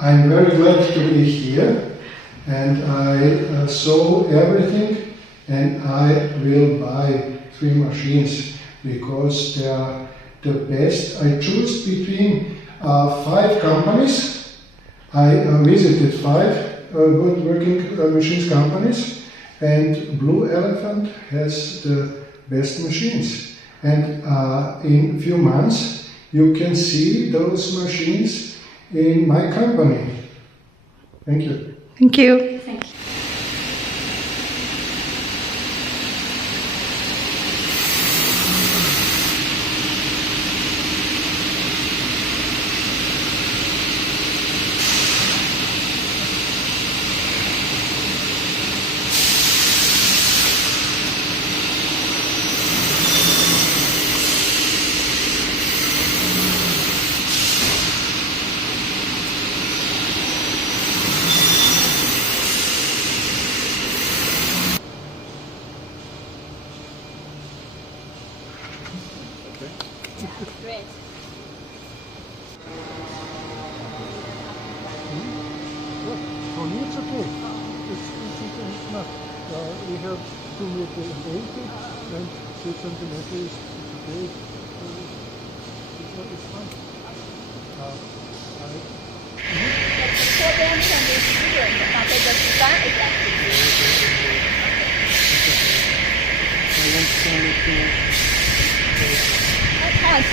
I'm very glad to be here, and I saw everything, and I will buy 3 machines because they are the best. I choose between 5 companies. I visited 5 good working machines companies, and Blue Elephant has the best machines. And in few months you can see those machines in my company. Thank you. Thank you. Thank you. Great. For me it's okay. It's not. We have 2 meters and 80 and 6 centimeters. It's okay. It's fine. The Serbian is different, but the design is actually I want to 看40。